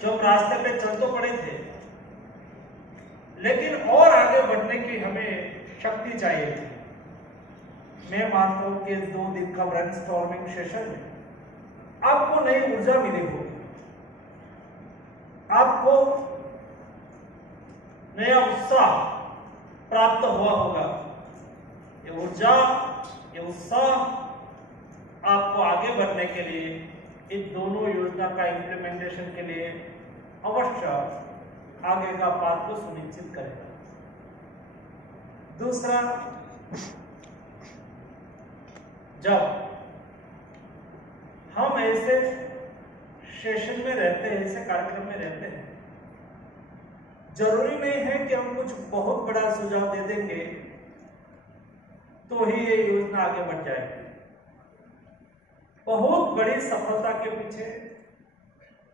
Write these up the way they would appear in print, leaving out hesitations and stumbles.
जो हम रास्ते पे चल तो पड़े थे, लेकिन और आगे बढ़ने की हमें शक्ति चाहिए थी। मैं मानता हूं कि 2 दिन का ब्रेनस्टॉर्मिंग सेशन में आपको नई ऊर्जा मिली होगी, आपको नया उत्साह प्राप्त हुआ होगा। ये ऊर्जा, ये उत्साह आपको आगे बढ़ने के लिए, इन दोनों योजना का इंप्लीमेंटेशन के लिए अवश्य आगे का पाथ को सुनिश्चित करेगा। दूसरा, जब हम ऐसे सेशन में रहते हैं, ऐसे कार्यक्रम में रहते हैं, जरूरी नहीं है कि हम कुछ बहुत बड़ा सुझाव दे देंगे तो ही ये योजना आगे बढ़ जाएगी। बहुत बड़ी सफलता के पीछे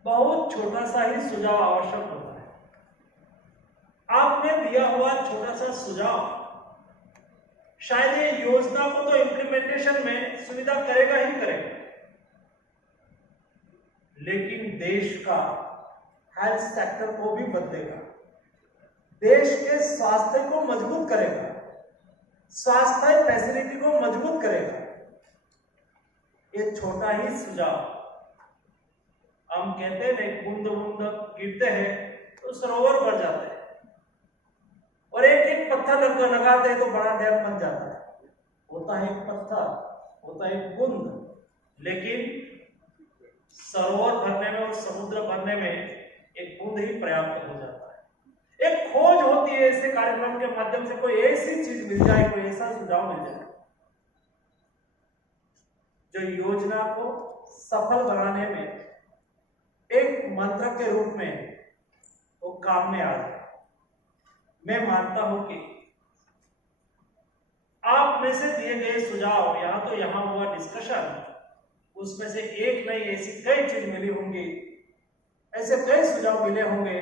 बहुत छोटा सा ही सुझाव आवश्यक होता है। आपने दिया हुआ छोटा सा सुझाव शायद ये योजना को तो इंप्लीमेंटेशन में सुविधा करेगा ही करेगा, लेकिन देश का हेल्थ सेक्टर को भी बदलेगा, देश के स्वास्थ्य को मजबूत करेगा, स्वास्थ्य फैसिलिटी को मजबूत करेगा। ये छोटा ही सुझाव, हम कहते हैं बूंद बूंद गिरते हैं तो सरोवर भर जाता है, और एक एक पत्थर लगाते हैं तो बड़ा डैम बन जाता है। होता है एक पत्थर, होता है एक बूंद, लेकिन सरोवर भरने में और समुद्र भरने में एक बूंद ही पर्याप्त हो जाता है। एक खोज होती है ऐसे कार्यक्रम के माध्यम से, कोई ऐसी चीज मिल जाए, कोई ऐसा सुझाव मिल जाए जो योजना को सफल बनाने में एक मंत्र के रूप में वो काम में आ जाए। मैं मानता हूं कि आप में से दिए गए सुझाव, यहां हुआ डिस्कशन, उसमें से एक नहीं ऐसी कई चीज मिली होंगी, ऐसे कई सुझाव मिले होंगे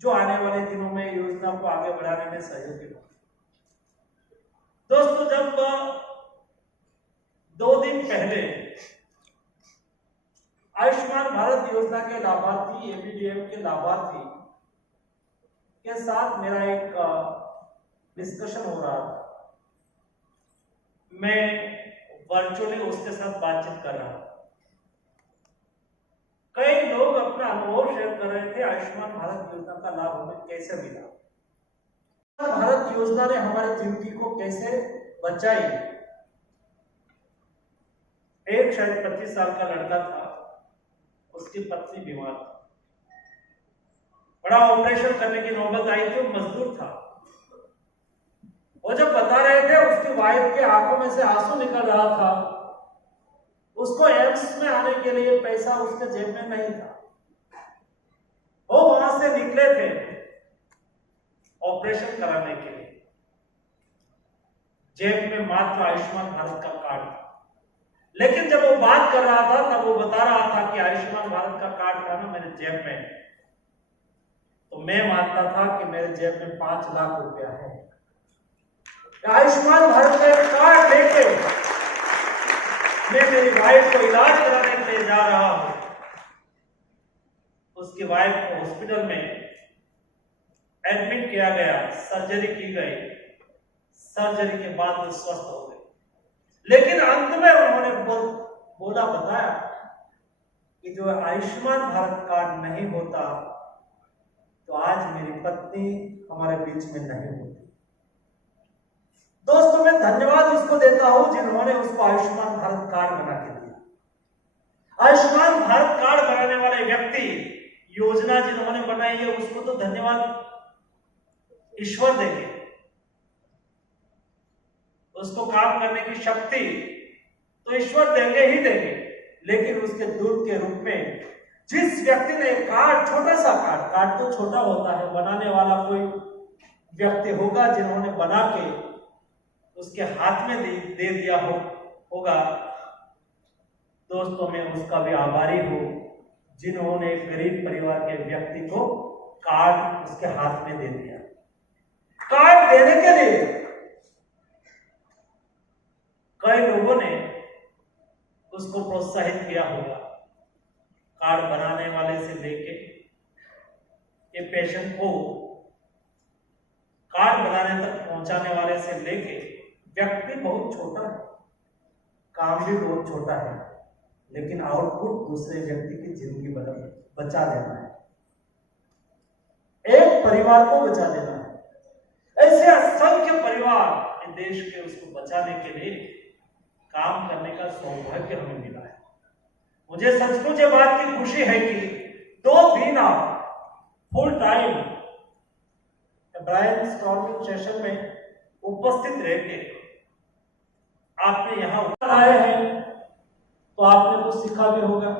जो आने वाले दिनों में योजना को आगे बढ़ाने में सहयोगी होंगे। दोस्तों, जब 2 दिन पहले आयुष्मान भारत योजना के लाभार्थी, एपीडीएम के लाभार्थी के साथ मेरा एक डिस्कशन हो रहा था, मैं वर्चुअली उसके साथ बातचीत कर रहा था। कई लोग अपना अनुभव शेयर कर रहे थे, आयुष्मान भारत योजना का लाभ हमें कैसे मिला, भारत योजना ने हमारी जिंदगी को कैसे बचाई। एक शायद 25 साल का लड़का था, उसकी पत्नी बीमार थी, बड़ा ऑपरेशन करने की नौबत आई थी, वो मजदूर था। वो जब बता रहे थे, उसकी वाइफ के आंखों में से आंसू निकल रहा था। उसको एम्स में आने के लिए पैसा उसके जेब में नहीं था। वो वहां से निकले थे ऑपरेशन कराने के लिए, जेब में मात्र आयुष्मान भारत का कार्ड था। लेकिन जब वो बात कर रहा था, तब वो बता रहा था कि आयुष्मान भारत का कार्ड था ना मेरे जेब में, तो मैं मानता था कि मेरे जेब में 5 लाख रुपया है। आयुष्मान भारत का कार्ड लेके मैं मेरी वाइफ को इलाज कराने के लिए जा रहा हूं। उसकी वाइफ को हॉस्पिटल में एडमिट किया गया, सर्जरी की गई, सर्जरी के बाद वो स्वस्थ हो गए। लेकिन अंत में उन्होंने बताया कि जो आयुष्मान भारत कार्ड नहीं होता तो आज मेरी पत्नी हमारे बीच में नहीं होती। दोस्तों, मैं धन्यवाद उसको देता हूं जिन्होंने उसको आयुष्मान भारत कार्ड बना के दिया। आयुष्मान भारत कार्ड बनाने वाले व्यक्ति, योजना जिन्होंने बनाई है, उसको तो धन्यवाद ईश्वर देंगे। उसको काम करने की शक्ति तो ईश्वर देंगे ही देंगे, लेकिन उसके दूत के रूप में जिस व्यक्ति ने कार्ड, छोटा सा कार्ड तो छोटा होता है, बनाने वाला कोई व्यक्ति होगा जिन्होंने बना के उसके हाथ में दे दिया होगा। दोस्तों, मैं उसका भी आभारी हूं जिन्होंने गरीब परिवार के व्यक्ति को कार्ड उसके हाथ में दे दिया। कार्ड देने के लिए कई लोगों ने उसको प्रोत्साहित किया होगा। कार्ड बनाने वाले से लेके ये पेशेंट को कार्ड बनाने तक पहुंचाने वाले से लेके व्यक्ति बहुत छोटा है, काम भी बहुत छोटा है, लेकिन आउटपुट दूसरे व्यक्ति की जिंदगी बचा देना है, एक परिवार को बचा देना है। ऐसे असंख्य परिवार इस देश के उसको बचाने के लिए काम करने का सौभाग्य हमें मिला है। मुझे सचमुच ये बात की खुशी है कि 2 दिन आप full time brain storming session में उपस्थित रहकर आपने यहां ऊपर आए हैं, तो आपने कुछ सीखा भी होगा,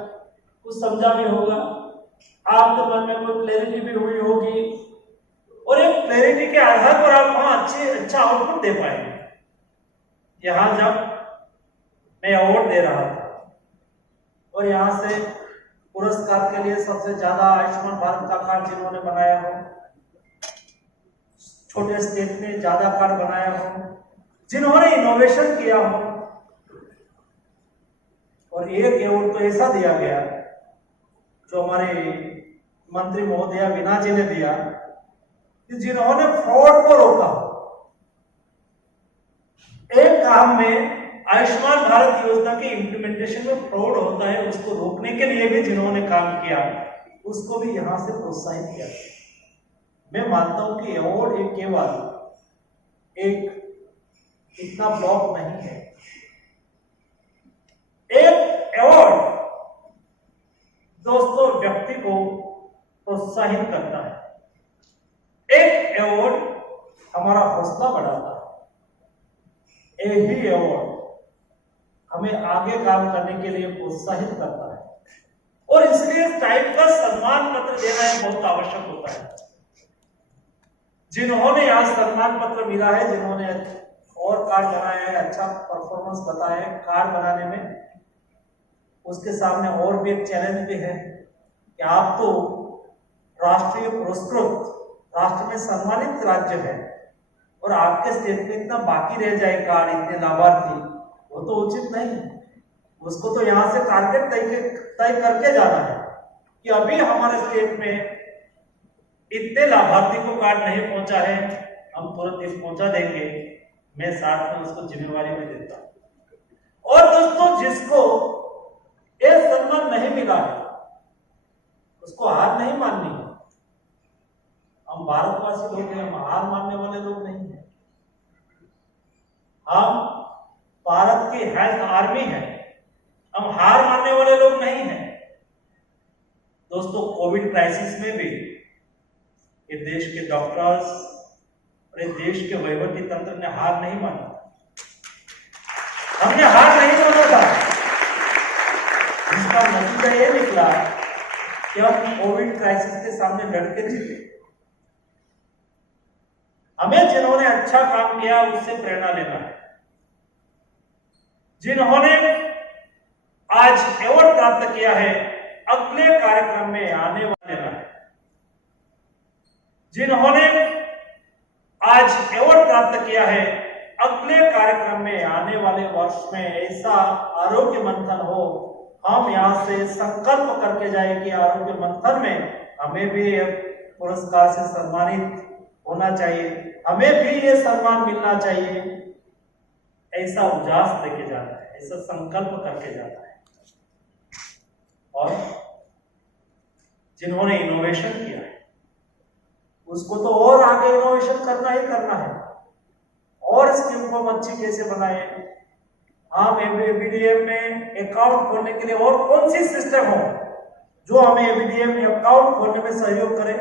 कुछ समझा भी होगा, आपके मन में कोई क्लैरिटी भी हुई होगी, और एक क्लैरिटी के आधार पर आप वहां अच्छा आउटपुट दे पाएंगे। यहां जब मैं अवार्ड दे रहा था और यहां से पुरस्कार के लिए सबसे ज्यादा आयुष्मान भारत का कार्ड जिन्होंने बनाया हो, छोटे स्टेट में ज्यादा कार्ड बनाया हो, जिन्होंने इनोवेशन किया हो, और एक अवार्ड तो ऐसा दिया गया जो हमारे मंत्री महोदया वीना जी ने दिया कि जिन्होंने फ्रॉड को रोका। एक काम में आयुष्मान भारत योजना के इम्प्लीमेंटेशन में फ्रॉड होता है, उसको रोकने के लिए भी जिन्होंने काम किया उसको भी यहां से प्रोत्साहित किया। मैं मानता हूं कि अवार्ड एक केवल एक इतना ब्लॉक नहीं है, एक अवार्ड दोस्तों व्यक्ति को प्रोत्साहित करता है, एक अवार्ड हमारा हौसला बढ़ाता है, यही अवार्ड हमें आगे काम करने के लिए प्रोत्साहित करता है, और इसलिए इस टाइप का सम्मान पत्र देना बहुत आवश्यक होता है। जिन्होंने आज सम्मान पत्र मिला है, जिन्होंने और कार्ड बनाया है, अच्छा परफॉर्मेंस बताया है कार्ड बनाने में, उसके सामने और भी एक चैलेंज भी है कि आप तो राष्ट्रीय पुरस्कृत, राष्ट्र में सम्मानित राज्य है, और आपके स्टेट में इतना बाकी रह जाए कार्ड, इतने लाभार्थी, वो तो उचित नहीं। उसको तो यहां से टारगेट तय करके जाना है कि अभी हमारे स्टेट में इतने लाभार्थी को कार्ड नहीं पहुंचा है, हम तुरंत इस पहुंचा देंगे। मैं साथ में उसको जिम्मेवारी में देता हूं। और दोस्तों, जिसको ये सम्मान नहीं मिला है उसको हार नहीं माननी है। हम भारतवासी लोग हैं, हम हार मानने वाले लोग नहीं हैं। हम भारत की हेल्थ आर्मी है, हम हार मानने वाले लोग नहीं हैं। दोस्तों, कोविड क्राइसिस में भी ये देश के डॉक्टर्स और ये देश के वहीवटी तंत्र ने हार नहीं माना। हमने हार नहीं माना था, जिसका नतीजा ये निकला कि हम कोविड क्राइसिस के सामने लड़के जीते। हमें जिन्होंने अच्छा काम किया उससे प्रेरणा लेना है। जिन्होंने आज अवार्ड प्राप्त किया है, अगले कार्यक्रम में आने वाले है। जिन्होंने आज अवार्ड प्राप्त किया है, अगले कार्यक्रम में आने वाले वर्ष में ऐसा आरोग्य मंथन हो, हम यहां से संकल्प करके जाए कि आरोग्य मंथन में हमें भी पुरस्कार से सम्मानित होना चाहिए, हमें भी ये सम्मान मिलना चाहिए। ऐसा उजास लेके जाता है, ऐसा संकल्प करके जाता है। और जिन्होंने इनोवेशन किया है उसको तो और आगे इनोवेशन करना ही करना है, और स्कीम को हम अच्छी कैसे बनाए। हम एबीडीएम में अकाउंट खोलने के लिए और कौन सी सिस्टम हो जो हमें एबीडीएम में अकाउंट खोलने में सहयोग करे।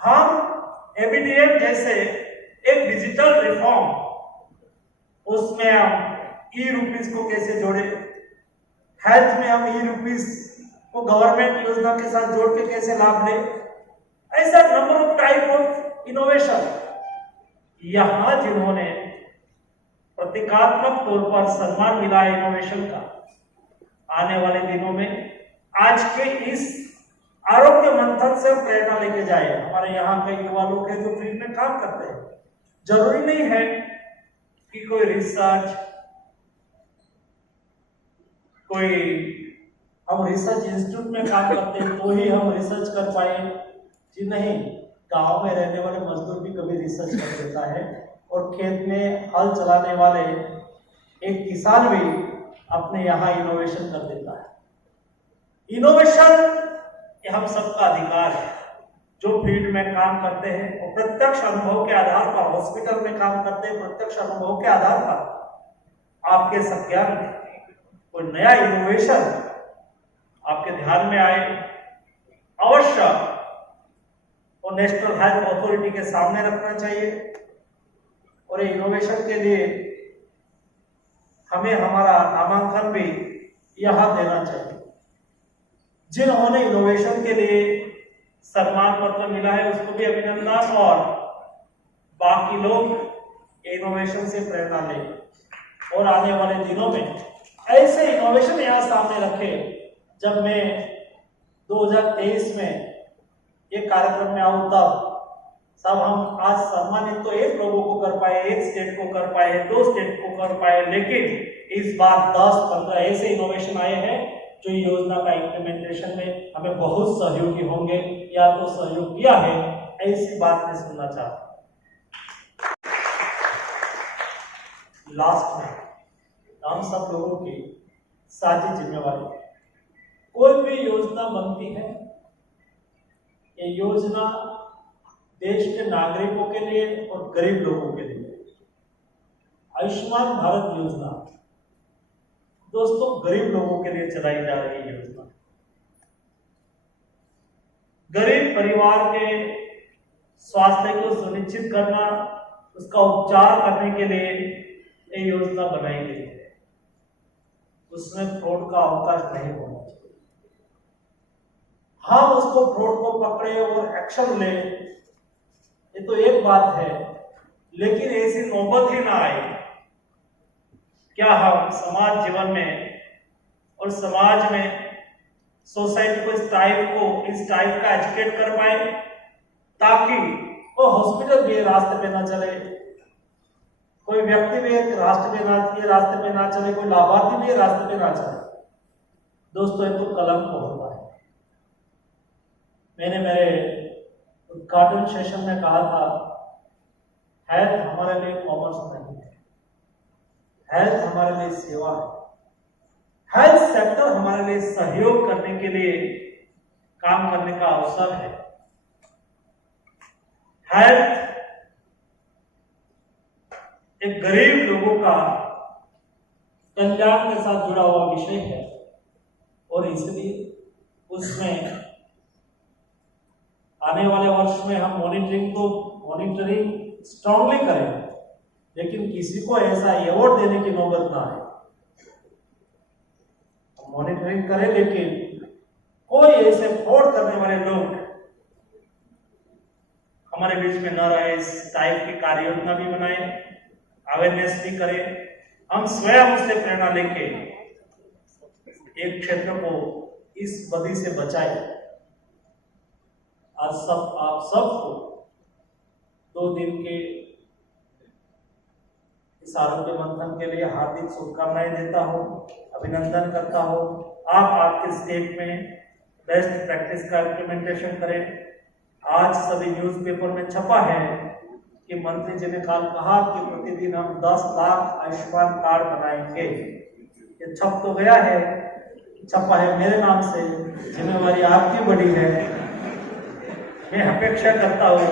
हम एबीडीएम जैसे एक डिजिटल रिफॉर्म, उसमें हम ई-रुपीज को कैसे जोड़े, हेल्थ में हम ई-रुपीज को गवर्नमेंट योजना के साथ जोड़ के कैसे लाभ ले। ऐसा number of type of innovation यहां जिन्होंने प्रतीकात्मक तौर पर सम्मान मिला है इनोवेशन का, आने वाले दिनों में आज के इस आरोग्य मंथन से प्रेरणा लेके जाए। हमारे यहाँ के युवा लोग हैं जो फील्ड में काम करते हैं। जरूरी नहीं है कि कोई रिसर्च, कोई हम रिसर्च इंस्टीट्यूट में काम करते हैं तो ही हम रिसर्च कर पाए जी नहीं। गांव में रहने वाले मजदूर भी कभी रिसर्च कर देता है, और खेत में हल चलाने वाले एक किसान भी अपने यहाँ इनोवेशन कर देता है। इनोवेशन ये हम सबका अधिकार है। जो फील्ड में काम करते हैं और प्रत्यक्ष अनुभव के आधार पर, हॉस्पिटल में काम करते हैं प्रत्यक्ष अनुभव के आधार पर आपके संज्ञान में कोई नया इनोवेशन आपके ध्यान में आए, अवश्य और नेशनल हेल्थ अथॉरिटी के सामने रखना चाहिए। और इनोवेशन के लिए हमें हमारा नामांकन भी यहां देना चाहिए। जिन्होंने इनोवेशन के लिए सम्मान पत्र मिला है उसको भी अभिनंदन, और बाकी लोग इनोवेशन से प्रेरणा लें और आने वाले दिनों में ऐसे इनोवेशन यहाँ सामने रखे। जब मैं 2023 में ये कार्यक्रम में आऊं तब सब हम आज सम्मानित तो एक लोगों को कर पाए, एक स्टेट को कर पाए, 2 स्टेट को कर पाए, लेकिन इस बार 10-15 ऐसे इनोवेशन आए हैं जो योजना का इम्प्लीमेंटेशन में हमें बहुत सहयोगी होंगे या तो सहयोग किया है, ऐसी बात मैं सुनना चाहता हूं। लास्ट में हम सब लोगों की साझी जिम्मेवारी, कोई भी योजना बनती है, ये योजना देश के नागरिकों के लिए और गरीब लोगों के लिए। आयुष्मान भारत योजना दोस्तों गरीब लोगों के लिए चलाई जा रही योजना। गरीब परिवार के स्वास्थ्य को सुनिश्चित करना, उसका उपचार करने के लिए ये योजना बनाई गई है। उसमें फ्रॉड का अवकाश नहीं होना चाहिए। हम उसको फ्रॉड को पकड़े और एक्शन ले, ये तो एक बात है, लेकिन ऐसी नौबत ही ना आए क्या हम समाज जीवन में और समाज में सोसाइटी को इस टाइप का एजुकेट कर पाए, ताकि वो हॉस्पिटल भी रास्ते पे ना चले, कोई व्यक्ति भी रास्ते पे ना चले, कोई लाभार्थी भी रास्ते पे ना चले। दोस्तों ये तो कलंक होता है। मैंने मेरे उद्घाटन सेशन में कहा था, हेल्थ हमारे लिए कॉमर्स नहीं है, हेल्थ हमारे लिए सेवा है। हेल्थ सेक्टर हमारे लिए सहयोग करने के लिए काम करने का अवसर है। हेल्थ एक गरीब लोगों का कल्याण के साथ जुड़ा हुआ विषय है, और इसलिए उसमें आने वाले वर्ष में हम मॉनिटरिंग स्ट्रांगली करें, लेकिन किसी को ऐसा अवार्ड देने की नौबत ना आए। मॉनिटरिंग करें, लेकिन कोई ऐसे फ्रॉड करने वाले लोग हमारे बीच में न रहे। इस टाइप की कार्य योजना भी बनाए, अवेयरनेस भी करें। हम स्वयं उससे प्रेरणा लेके एक क्षेत्र को इस बदी से बचाए। आज आप सबको 2 दिन के इस आरोग्य मंथन के लिए हार्दिक शुभकामनाएं देता हूं, अभिनंदन करता हूं। आप आपके स्टेट में बेस्ट प्रैक्टिस का इम्प्लीमेंटेशन करें। आज सभी न्यूज़पेपर में छपा है कि मंत्री जी ने कल कहा कि प्रतिदिन हम 10 लाख आयुष्मान कार्ड बनाएंगे। ये छप तो गया है, छपा है मेरे नाम से, जिम्मेवारी आपकी बड़ी है। मैं अपेक्षा करता हूँ